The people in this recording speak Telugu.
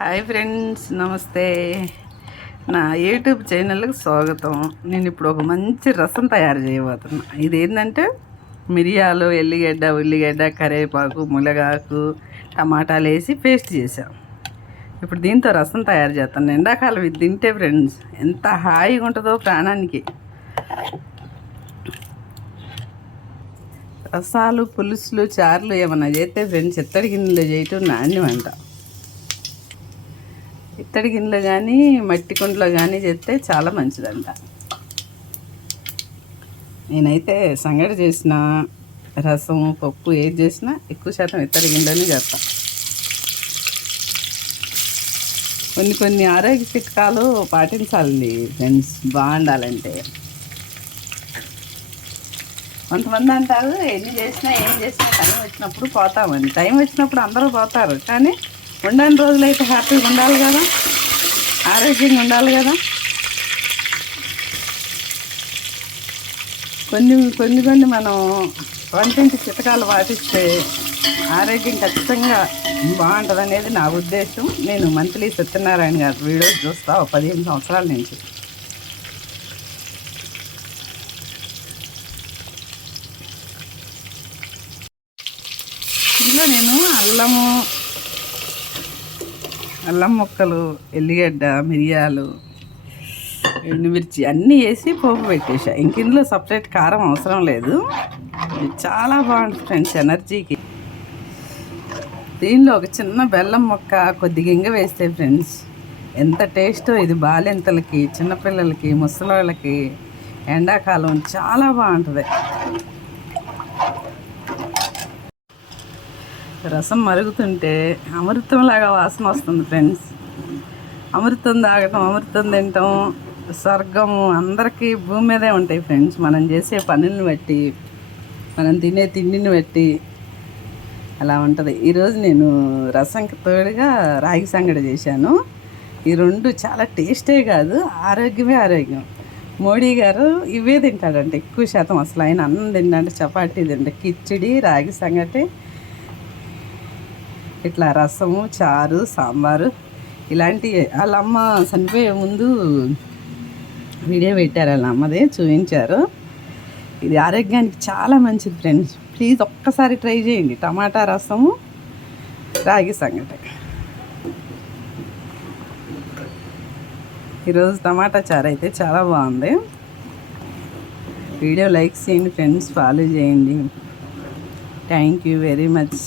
హాయ్ ఫ్రెండ్స్, నమస్తే. నా యూట్యూబ్ ఛానల్కి స్వాగతం. నేను ఇప్పుడు ఒక మంచి రసం తయారు చేయబోతున్నా. ఇదేంటంటే మిరియాలు, ఎల్లిగడ్డ, ఉల్లిగడ్డ, కరివేపాకు, మునగాకు, టమాటాలు వేసి పేస్ట్ చేసాం. ఇప్పుడు దీంతో రసం తయారు చేస్తాను. ఎండాకాలం ఇది తింటే ఫ్రెండ్స్ ఎంత హాయిగా ఉంటుందో ప్రాణానికి. రసాలు, పులుసులు, చారులు ఏమన్నా చేస్తే ఫ్రెండ్స్ ఇత్తడి గిన్నెలో చేయటం నాణ్యమంట. ఇత్తడి గిన్నెలో కానీ మట్టి కుండలో కానీ చేస్తే చాలా మంచిదంట. నేనైతే సంగటి చేసిన రసం, పప్పు ఏది చేసినా ఎక్కువ శాతం ఇత్తడి గిన్నెలోనే చేస్తాను. కొన్ని ఆరోగ్య చిట్కాలు పాటించాలి ఫ్రెండ్స్ బాగుండాలంటే. కొంతమంది అంటారు ఎన్ని చేసినా ఏం చేసినా టైం వచ్చినప్పుడు పోతామని. టైం వచ్చినప్పుడు అందరూ పోతారు, కానీ ఉండని రోజులైతే హ్యాపీగా ఉండాలి కదా, ఆరోగ్యంగా ఉండాలి కదా. కొన్ని మనం వంటింటి చిట్కాలు పాటిస్తే ఆరోగ్యం ఖచ్చితంగా బాగుంటుంది అనేది నా ఉద్దేశం. నేను మంత్లీ సత్యనారాయణ గారి వీడియోస్ చూస్తా 15 సంవత్సరాల నుంచి. ఇందులో నేను అల్లం ముక్కలు, ఎల్లిగడ్డ, మిరియాలు, ఎండుమిర్చి అన్నీ వేసి పోపు పెట్టేసా. ఇంక ఇందులో సపరేట్ కారం అవసరం లేదు. ఇది చాలా బాగుంటుంది ఫ్రెండ్స్ ఎనర్జీకి. దీనిలో ఒక చిన్న బెల్లం ముక్క, కొద్దిగా ఇంగ వేస్తే ఫ్రెండ్స్ ఎంత టేస్టో. ఇది బాలింతలకి, చిన్నపిల్లలకి, ముసలోళ్ళకి ఎండాకాలం చాలా బాగుంటుంది. రసం మరుగుతుంటే అమృతంలాగా వాసన వస్తుంది ఫ్రెండ్స్. అమృతం తాగటం, అమృతం తినటం, స్వర్గం అందరికీ భూమి మీదే ఉంటాయి ఫ్రెండ్స్. మనం చేసే పనులను బట్టి, మనం తినే తిండిని బట్టి అలా ఉంటుంది. ఈరోజు నేను రసంకి తోడుగా రాగి సంగటి చేశాను. ఈ రెండు చాలా టేస్టే కాదు, ఆరోగ్యమే ఆరోగ్యం. మోడీ గారు ఇవే తింటాడంటే ఎక్కువ శాతం. అసలు ఆయన అన్నం తింటే చపాతీ తింటే కిచిడి, రాగి సంగటి, ఇట్లా రసము, చారు, సాంబారు ఇలాంటివి. వాళ్ళ అమ్మ చనిపోయే ముందు వీడియో పెట్టారు, వాళ్ళ అమ్మదే చూపించారు. ఇది ఆరోగ్యానికి చాలా మంచిది ఫ్రెండ్స్. ప్లీజ్ ఒక్కసారి ట్రై చేయండి. టమాటా రసము, రాగి సంగటి. ఈరోజు టమాటా చారు అయితే చాలా బాగుంది. వీడియో లైక్ చేయండి ఫ్రెండ్స్, ఫాలో చేయండి. Thank you very much.